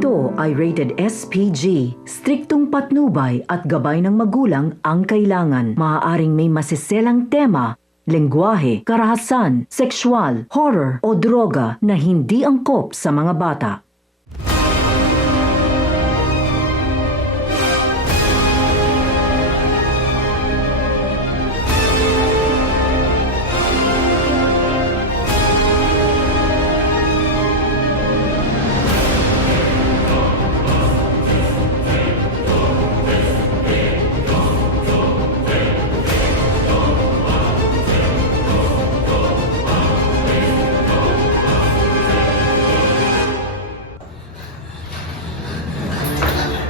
Ito ay rated SPG. Striktong patnubay at gabay ng magulang ang kailangan. Maaaring may masiselang tema, lengguwahe, karahasan, sexual, horror o droga na hindi angkop sa mga bata.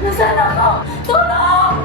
Nasaan ako? Tulong!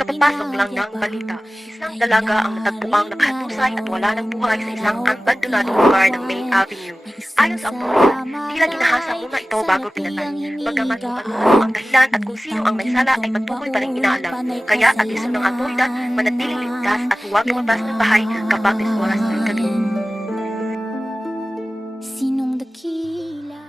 Kapapasok lang ng balita, isang dalaga ang natagpuang nakahatusay at wala ng buhay sa isang abandonadong lugar ng Main Avenue. Ayon sa otoridad, tila ginahasa muna ito bago pinatay. Bagaman kung ano ang dahilan at kung sino ang may sala ay patuloy pa rin inaalam. Kaya abiso ng otoridad, manatiling ligtas at huwag lumabas ng bahay kapag 10 oras ng gabi. Sinong dakila?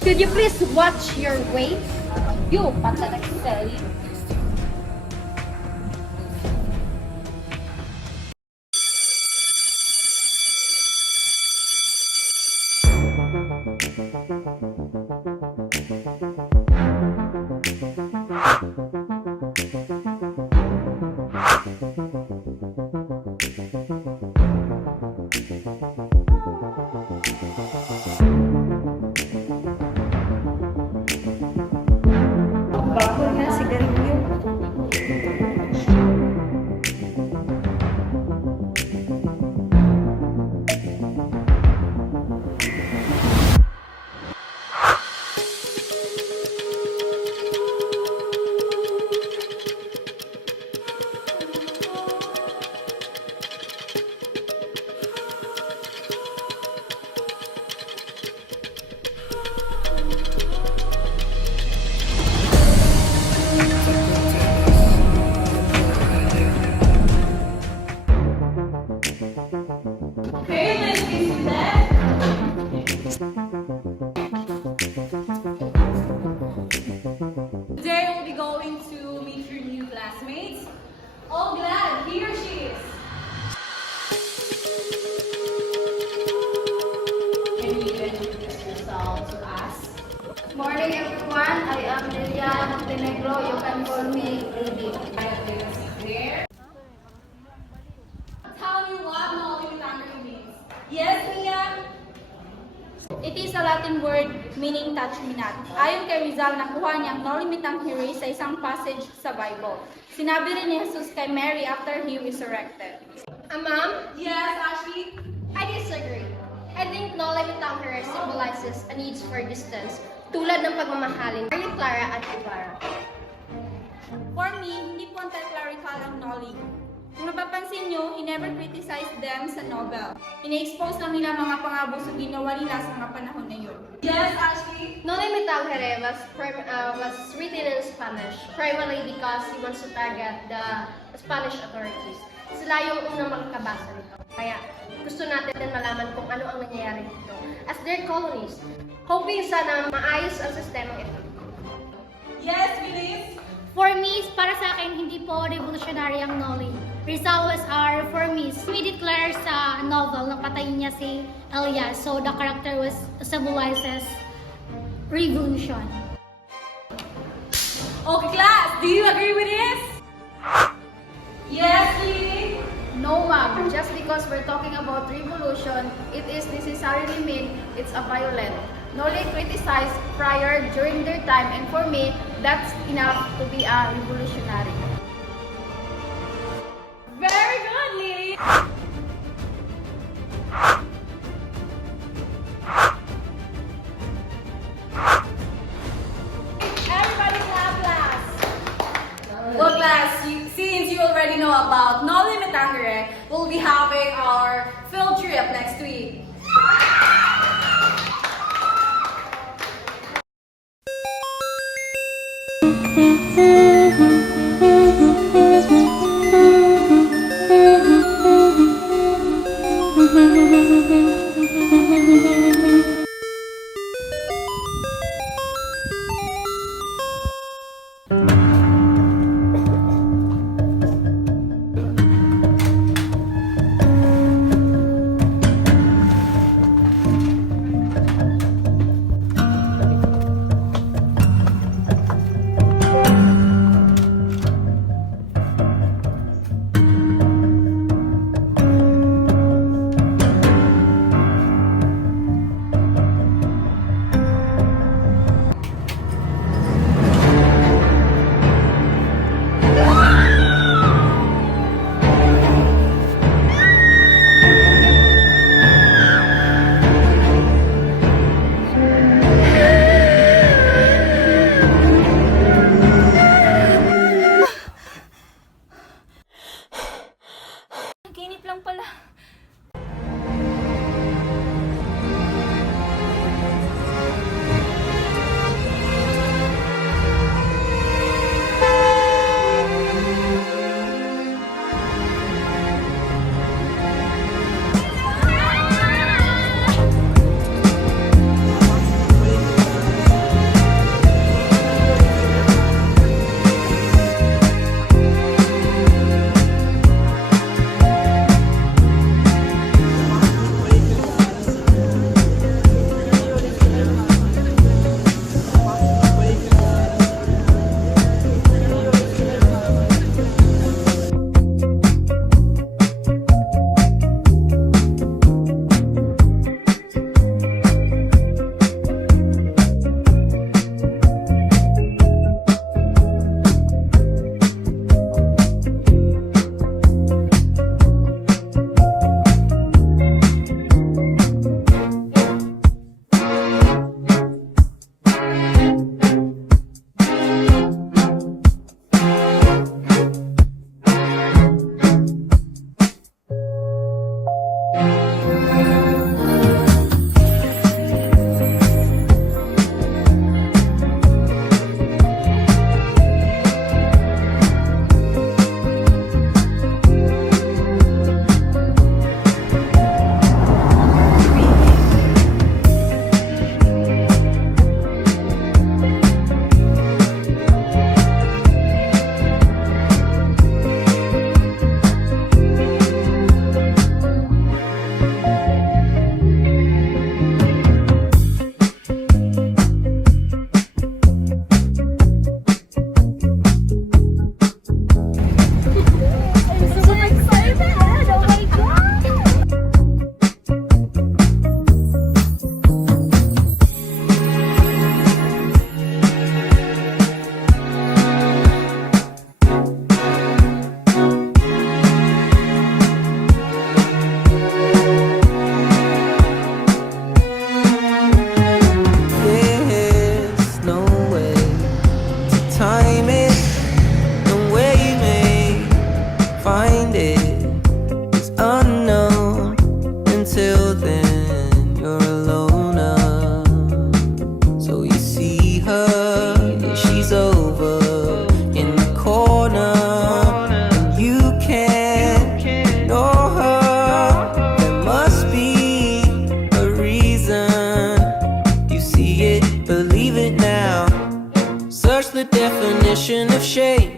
Could you please watch your weight? You pathetic silly. Bago na sigarilyo. Today we'll be going to meet your new classmates. All glad, here she is. Can you introduce yourself to us? Morning everyone, I am Lilia Montenegro. You can call me Rudy. There. Tell me what Nolimitangere means. Yes, Mia? It is a Latin word meaning touch me not. Ayon kay Rizal, nakuha niya ang Nolimitangere sa isang passage sa Bible. Sinabi rin ni Jesus kay Mary after he resurrected. Ma'am, Yes, Ashley? I disagree. I think Nolimitangere symbolizes a need for distance, tulad ng pagmamahalin Mary Clara at Ibarra. For me, hindi po anti-clerical ang Noli. Kung napapansin nyo, knew, he never criticized them sa novel. Ina-expose lang nila mga pangabuso ginawa nila sa mga panahon na yun. Yes, Ashley? No Limit Tangere was written in Spanish, primarily because he wants to target the Spanish authorities. Sila yung unang makakabasa nito. Kaya gusto natin din malaman kung ano ang nangyayari dito as their colonies, hoping sana maayos ang sistema ito. Yes, Bilis? For me, para sa akin, hindi po revolutionary ang Noli. Rizal was our reformist. He declares sa novel na patayin niya si Elias, so the character was symbolizes revolution. Okay, class, do you agree with this? Yes, Lily? No ma'am, just because we're talking about revolution, it is necessarily mean it's a violent. Noli criticized prior during their time, and for me, that's enough to be a revolutionary. Very good, Lily! Everybody clap, class! Well, class, since you already know about No Limit Tangere, we'll be having our field trip next week. Naginip lang pala.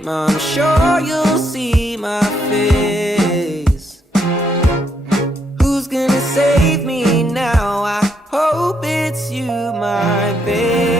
I'm sure you'll see my face. Who's gonna save me now? I hope it's you, my babe.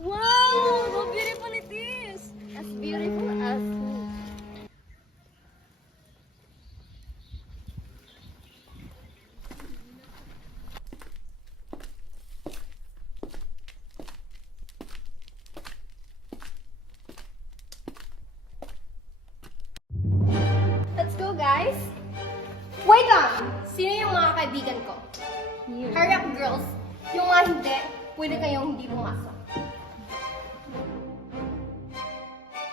Wow! How beautiful it is! As beautiful as me. Let's go, guys! Wait lang! Sino yung mga kaibigan ko? Hurry up, girls! Yung mga hindi, pwede kayong hindi pumasok.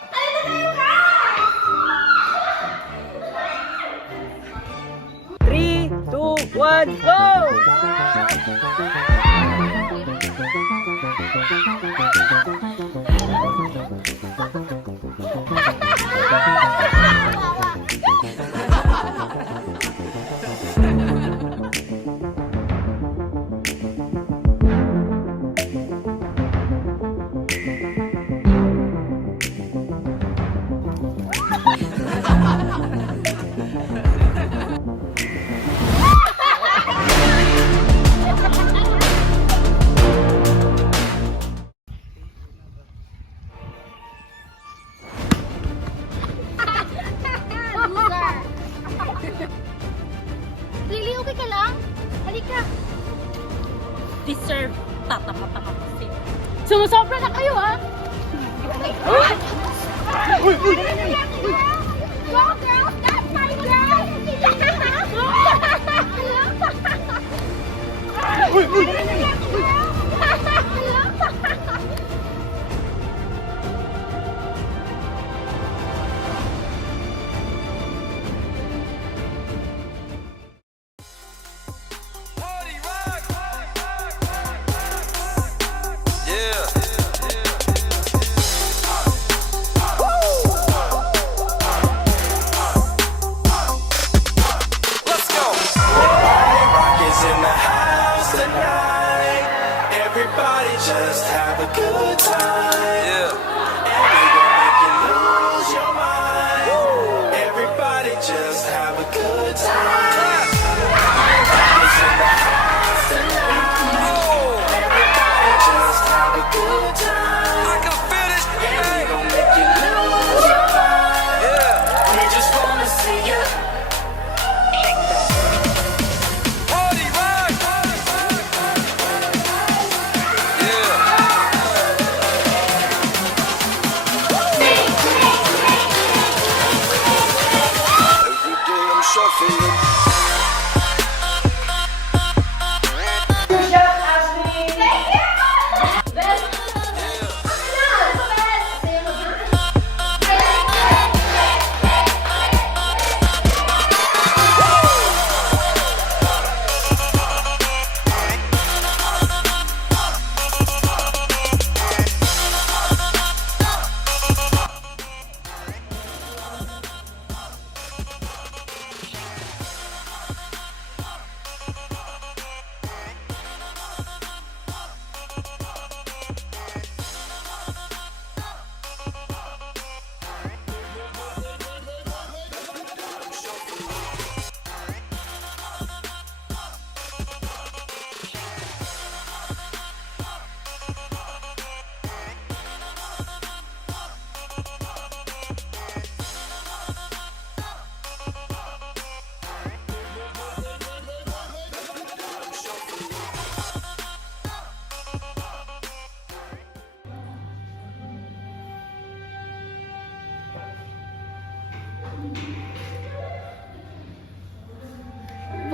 Halika kayo, guys! 3, 2, 1, go! Lily, okay ka lang? Halika. Deserve tatapatan ako sa'yo. Sumusobra na kayo, ha? Go, girls! That's my girl! Let's go! Rock is in the house tonight. Everybody just have a good time. And we gon' make you lose your mind. Everybody just have a good time. Rock is in the house tonight. Everybody just have a good time. I can feel this. And we gon' make you lose your mind. We just wanna see you. Party rock! Every day I'm shuffling.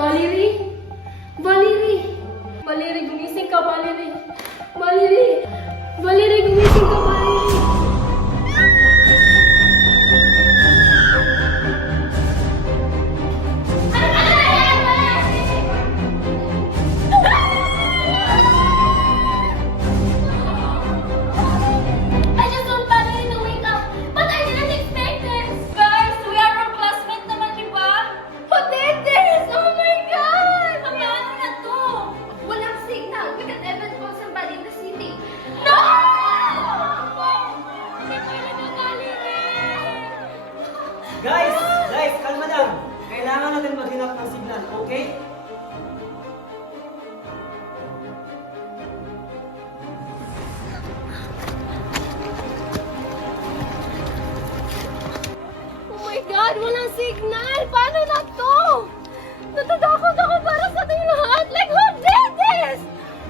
Valerie? Valerie? Valerie, gumising ka, Valerie. Valerie! Valerie, gumising ka, Valerie. I just want Valerie to wake up, but I didn't expect this. Guys, we are from classmates naman, di ba? Who did this? Oh my God! Paano na to? Walang signal. We can even call somebody in the city. No! Hindi ko nagagaling eh! Guys, kalma lang. Kailangan natin maghinap ng signal, okay? Oh my God! Walang signal! Paano na to? Natatakot ako para sa ating lahat! Like, who did this?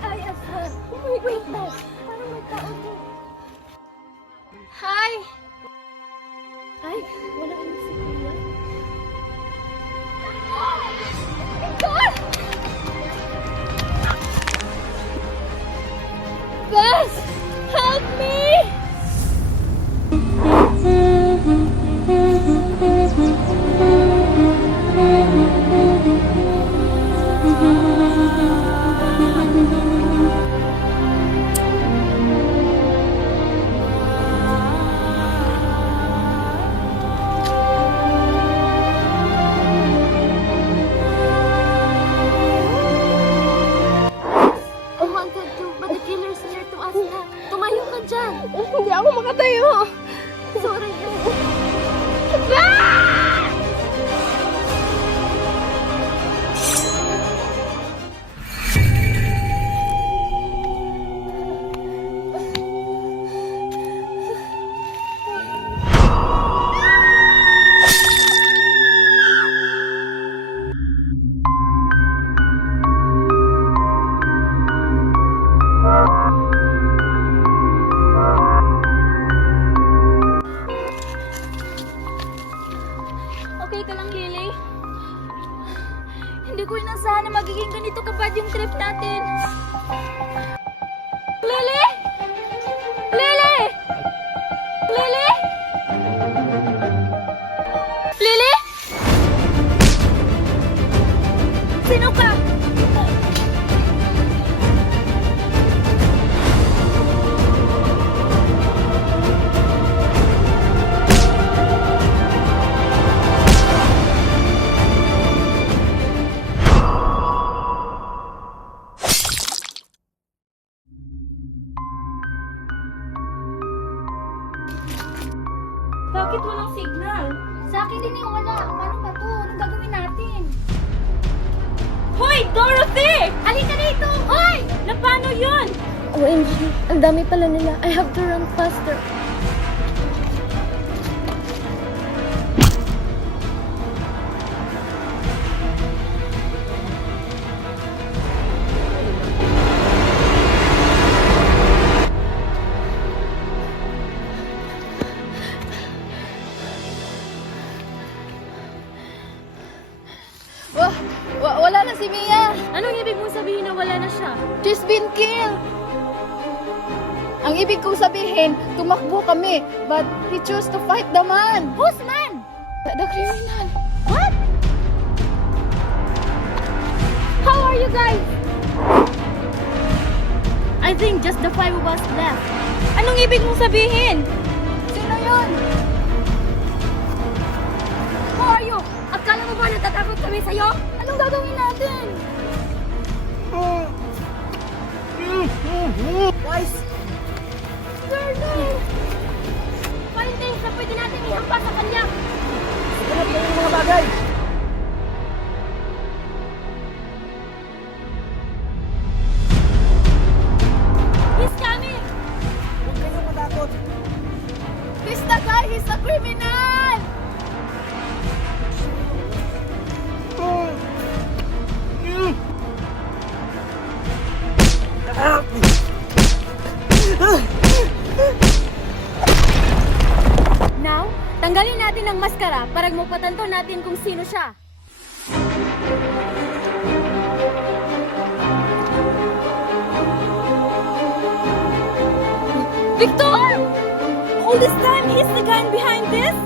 Ay, Aslan. Oh my goodness! Parang may tao to. Hi! Ay, wala kang signal. Oh my God! Bess! Help me! I wanted to, but the killer's near to us na. Tumayo ka dyan. Hindi ako makatayo. Sorry. Okay ka lang, Lily? Hindi ko inasahan na magiging ganito kabad yung trip natin. Lily? Lily? Lily? Lily? Sino ka? Bakit walang signal? Sa akin din yung wala. Paano ba to? Anong gagawin natin? Hoy, Dorothy! Halika dito! Hoy! Na paano yun? OMG, ang dami pala nila. I have to run faster. Wala na si Mia. Anong ibig mong sabihin na wala na siya? She's been killed! Ang ibig kong sabihin, tumakbo kami, but he chose to fight the man. Who's man? The criminal. What? How are you guys? I think just the 5 of us left. Anong ibig mong sabihin? Sino yun? Who are you? Akala mo ba natatakot kami sa'yo? Anong gagawin natin? Guys, Colonel! Valentine, na pwede natin ihampas sa kanya. ganap na yung mga bagay. He's coming! Huwag kayong matakot. He's the guy, he's the criminal! Now, tanggalin natin ang maskara para mapatanto natin kung sino siya. Victor! All this time, he's the guy behind this?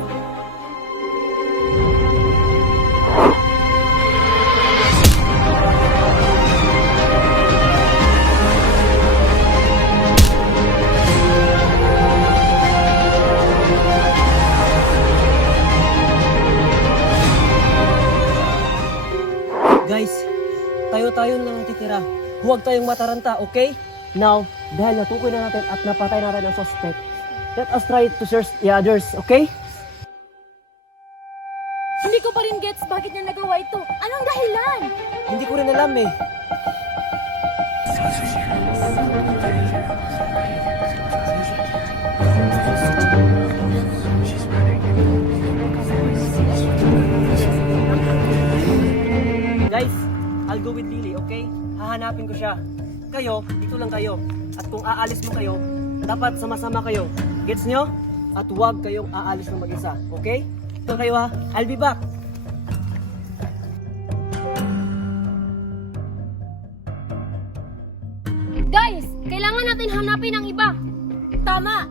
Guys, tayo-tayo lang natitira. Huwag tayong mataranta, okay? Now, dahil natukoy na natin at napatay natin ang suspect, let us try to search the others, okay? Hindi ko pa rin gets bakit niya nagawa ito. Anong dahilan? Hindi ko rin alam eh. Guys, I'll go with Lily, okay? Hahanapin ko siya. Kayo, dito lang kayo. At kung aalis mo kayo, dapat sama-sama kayo. Gets nyo? At huwag kayong aalis ng mag-isa, okay? Ito kayo ha, I'll be back. Guys, kailangan natin hanapin ang iba. Tama.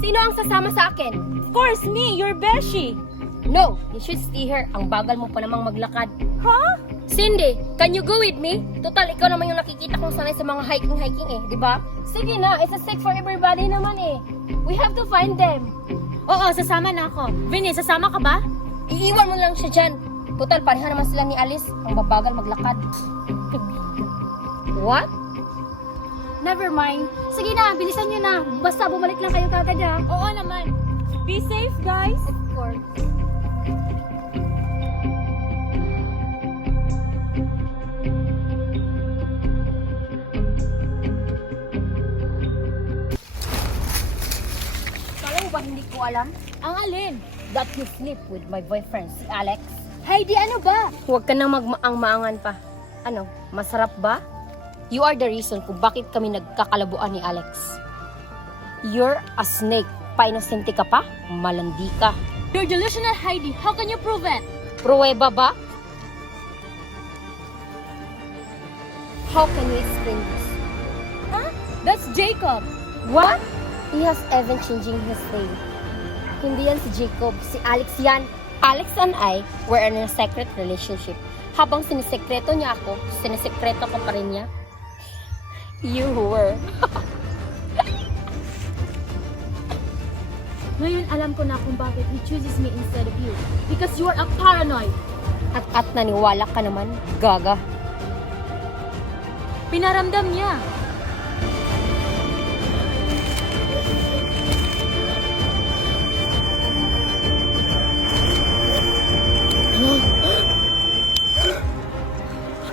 Sino ang sasama sa akin? Of course, me, your Beshi. No, you should stay here. Ang bagal mo pa namang maglakad. Huh? Cindy, can you go with me? Total, ikaw naman yung nakikita kong sanay sa mga hiking eh, di ba? Sige na, it's a safe for everybody naman eh. We have to find them. Oo, sasama na ako. Vinny, sasama ka ba? Iiwan mo lang siya dyan. Total, pareha naman sila ni Alice. Ang babagal maglakad. What? Never mind. Sige na, bilisan nyo na. Basta bumalik lang kayo kagad ha. Oo naman. Be safe, guys. Of course. Kala mo ba hindi ko alam? Ang alin? That you sleep with my boyfriend, si Alex. Heidi, ano ba? Huwag ka nang magmaang-maangan pa. Ano, masarap ba? You are the reason kung bakit kami nagkakalabuan ni Alex. You're a snake. Pa-inosente ka pa? Malandi ka. You're delusional, Heidi. How can you prove it? Pruweba ba? How can you explain this? Huh? That's Jacob. What? He has even changing his name. Hindi yan si Jacob, si Alex yan. Alex and I were in a secret relationship. Habang sinisekreto niya ako, sinisekreto ko pa rin niya. You were. Ngayon alam ko na kung bakit he chooses me instead of you. Because you are a paranoid. At naniwala ka naman, gaga. Pinaramdam niya.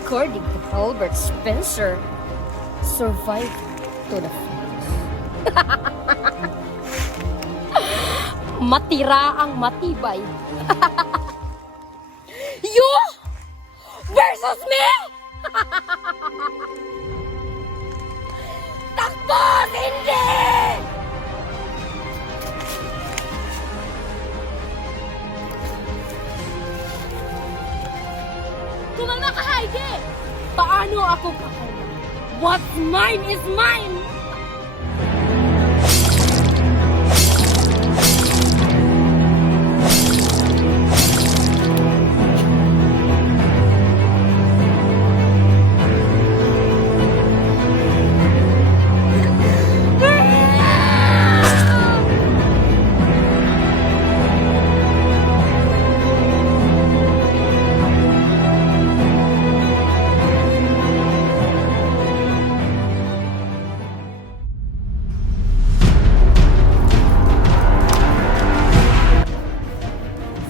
According to Albert Spencer, survived to the finish. Matira ang matibay. You versus me? Takbo, Cindy! Kumalma ka, Heidi! Paano ako kakalma? What's mine is mine!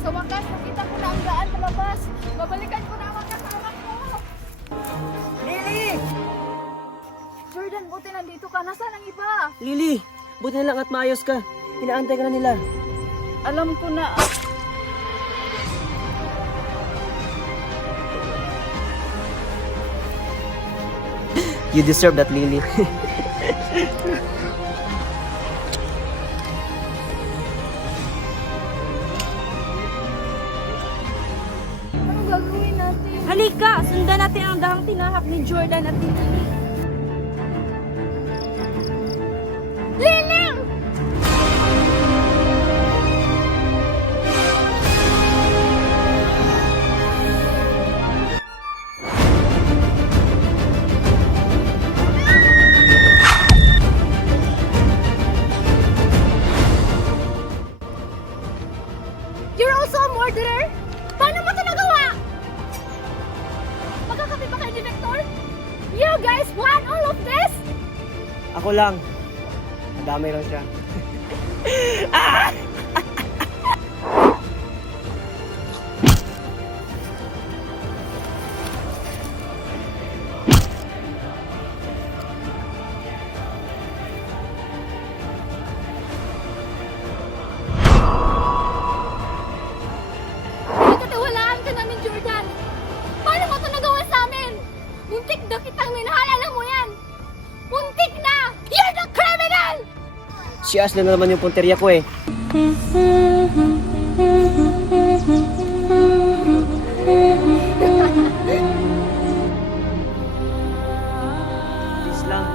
Sa wakas, nakita ko na ang daan palabas. Babalikan ko na ang kasama ko. Lily! Jordan, buti nandito ka. Nasaan ang iba? Lily, buti na lang at maayos ka. Inaantay ka na nila. Alam ko na. You deserve that, Lily. Anong gagawin natin? Halika, sundan natin ang dahang tinahak ni Jordan at ni Lily. Liling! Ako lang. Nadamay lang siya. Pinagkatiwalaan ka namin, Jordan. Paano mo ito nagawa sa amin? Muntik na kitang minahal, alam mo yan. Muntik na! You're the criminal! Si Aslan na naman yung punteriya ko eh. Please lang,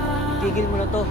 tigil mo na to.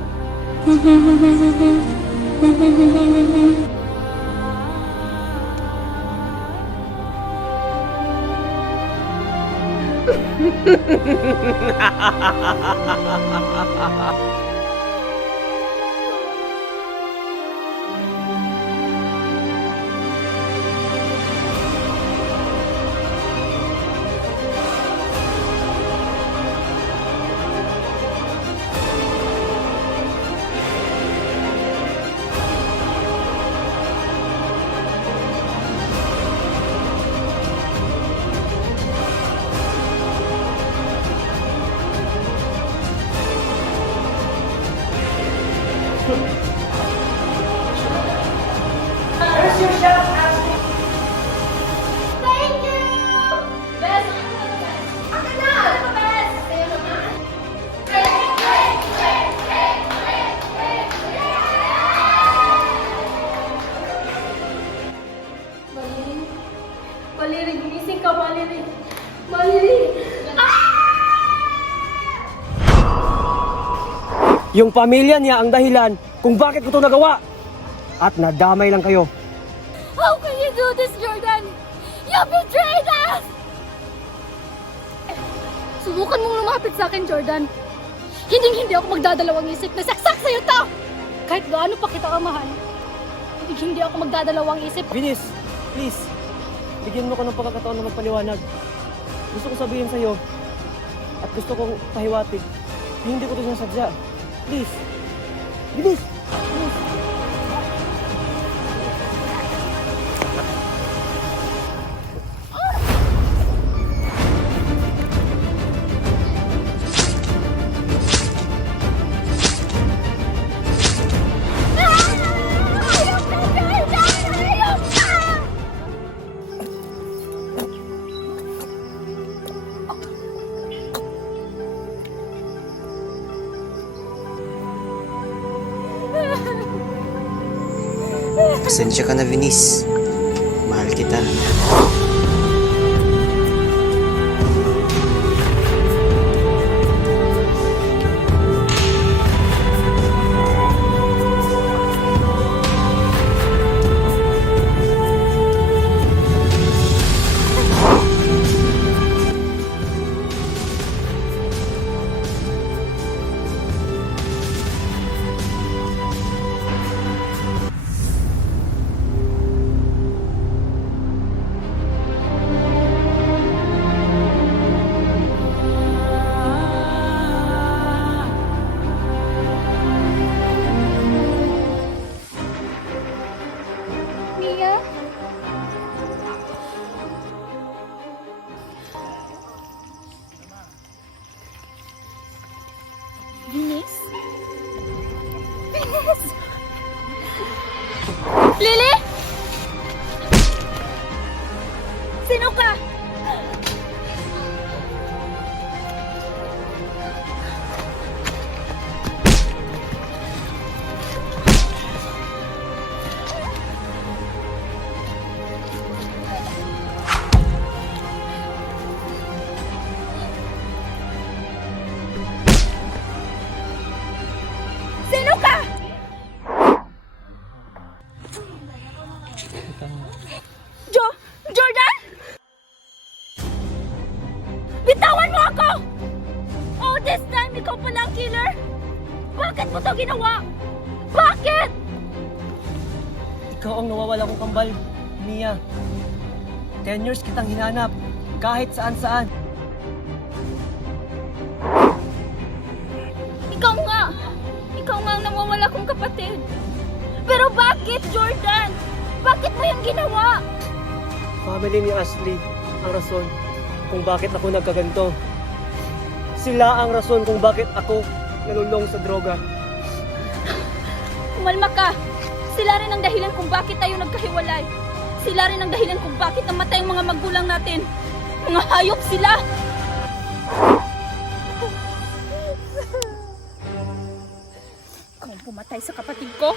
Thank you! Best! Ako na! Best! Sa'yo naman. Maliring. Maliring, gumising ka, Maliring. Maliring. Yung pamilya niya ang dahilan kung bakit ko ito nagawa. At nadamay lang kayo. How can you do this, Jordan? You betrayed us! Subukan mong lumapit sa akin, Jordan. Hindi ako magdadalawang isip na saksak sa'yo to! Kahit gaano pa kita kamahal, hindi ako magdadalawang isip. Venus, please. Bigyan mo ko ng pagkakataon na magpaliwanag. Gusto ko sabihin sa'yo. At gusto kong pahiwatig. Hindi ko ito sinasadya. Please. Venus! Please. Pasensya ka na, Vinis. Mahal kita. Mia? Venus? Venus? Lily? Sino ka? Sino ka? Jordan? Bitawan mo ako! All this time, ikaw pala ang killer? Bakit mo to ginawa? Bakit? Ikaw ang nawawala kong kambal, Mia. 10 years kitang hinanap, kahit saan-saan. Ikaw nga! Ikaw ikaw nga ang nawawala kong kapatid. Pero bakit, Jordan? Bakit mo yung ginawa? Family ni Ashley ang rason kung bakit ako nagkaganto. Sila ang rason kung bakit ako nalulong sa droga. Umalma ka. Sila rin ang dahilan kung bakit tayo nagkahiwalay. Sila rin ang dahilan kung bakit namatay ang mga magulang natin. Mga hayop sila! Ikaw ang pumatay sa kapatid ko?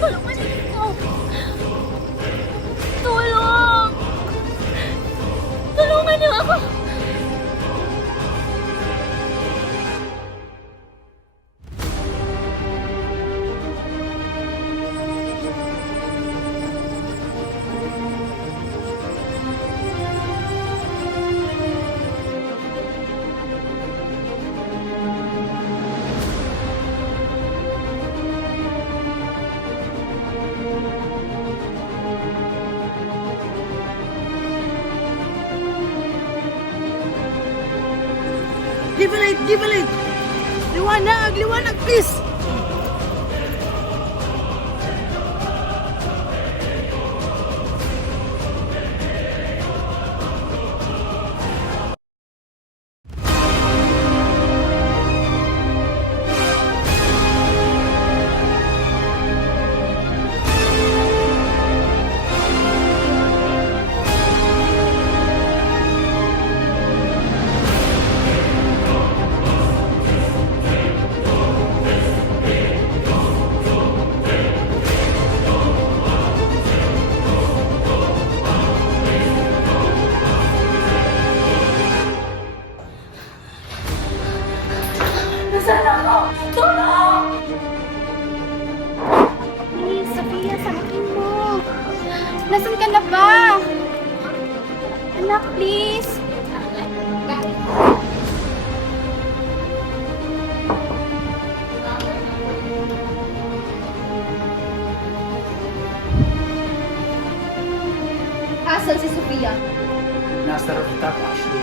Tulungan niyo! Tulong! Tulungan niyo ako! Give a light! Give a light! Liwanag! Liwanag, please! Nasaan ako? Tulong! Please, Sophia, sagutin mo. Nasaan ka na ba? Anak, please. Asan si Sophia? Nasa rooftop, Ashley.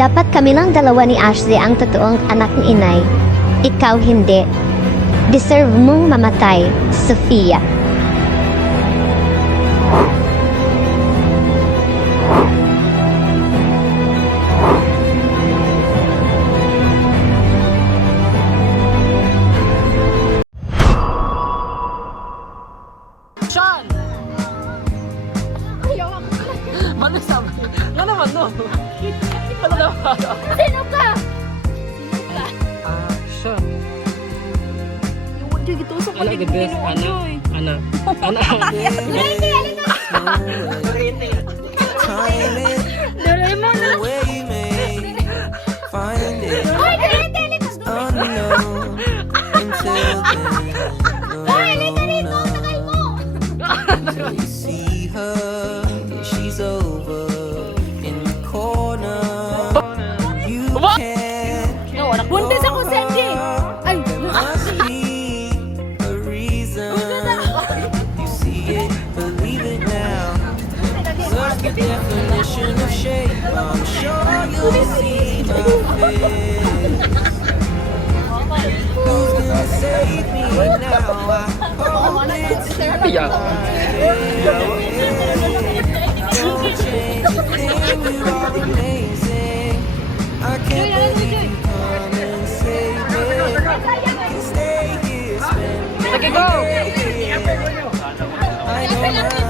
Dapat kami lang dalawa ni Ashley ang totoong anak ni inay. Ikaw hindi. Deserve mong mamatay, Sofia. Sean! Ano sabi? Ano naman, no? Ano naman? Sino ka? Sean. Hindi gito sa Ana, good best. Ana. Doraemon na. Find it Hoy, Grete, likas unknown until then. Hoy, lika rito, tagal mo. Till you see her, yeah, she's over in the corner. You can't. Buntis ako, Sandy! Ay! Must be a reason. You see it, believe it now. Search the definition of shape. I'm sure you'll see my face. Who's gonna save me now? I hope it's Don't change a thing, you are amazing. I can't believe you come and save me. Can stay here, spend my days. I know my